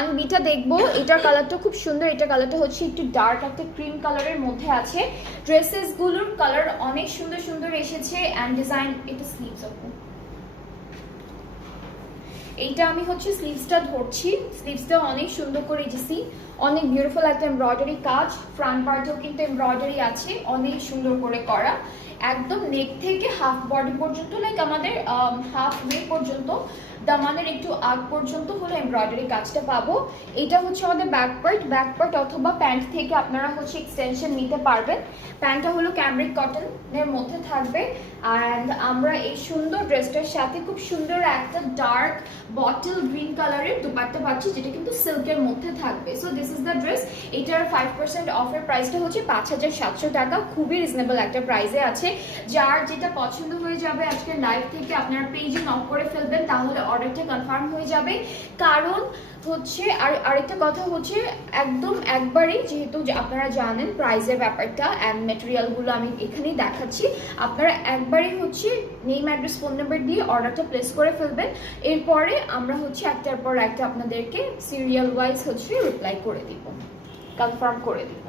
1B-টা দেখবো। এটার কালারটা খুব সুন্দর, এটা কালারটা হচ্ছে একটু ডার্ক একটা ক্রিম কালারের মধ্যে আছে। ড্রেসেসগুলোর কালার অনেক সুন্দর সুন্দর এসেছে অ্যান্ড ডিজাইন। এটা স্লিভস আপু, এইটা আমি হচ্ছে স্লিভসটা ধরছি, স্লিভসটা অনেক সুন্দর করে এসেছি, অনেক বিউটিফুল একটা এমব্রয়ডারি কাজ, ফ্রন্ট পার্টেও কিন্তু এমব্রয়ডারি আছে অনেক সুন্দর করে করা, একদম নেক থেকে হাফ বডি পর্যন্ত, লাইক আমাদের হাফ ওয়ে পর্যন্ত, দামানের একটু আগ পর্যন্ত হলো এমব্রয়ডারি কাজটা পাবো। এটা হচ্ছে আমাদের ব্যাক পার্ট অথবা প্যান্ট থেকে আপনারা হচ্ছে এক্সটেনশন নিতে পারবেন। প্যান্টটা হলো ক্যামব্রিক কটনের মধ্যে থাকবে অ্যান্ড আমরা এই সুন্দর ড্রেসটার সাথে খুব সুন্দর একটা ডার্ক বটল গ্রিন কালারের দুপাট্টা পাচ্ছি, যেটা কিন্তু সিল্কের মধ্যে থাকবে। So this is the dress. এটার 5% অফের প্রাইসটা হচ্ছে 5700 টাকা, খুবই রিজনেবল একটা প্রাইসে আছে। যার যেটা পছন্দ হয়ে যাবে আজকে লাইভ থেকে আপনারা পেজে নক করে ফেলবেন, তাহলে অর্ডারটা কনফার্ম হয়ে যাবে। কারণ হচ্ছে আরেকটা কথা হচ্ছে একদম একবারেই, যেহেতু আপনারা জানেন প্রাইসের ব্যাপারটা অ্যান্ড মেটেরিয়ালগুলো আমি এখানেই দেখাচ্ছি, আপনারা একবারেই হচ্ছে নেম অ্যাড্রেস ফোন নাম্বার দিয়ে অর্ডারটা প্লেস করে ফেলবেন। এরপরে আমরা হচ্ছে একটার পর একটা আপনাদেরকে সিরিয়াল ওয়াইজ হচ্ছে রিপ্লাই করে দিব, কনফার্ম করে দিব।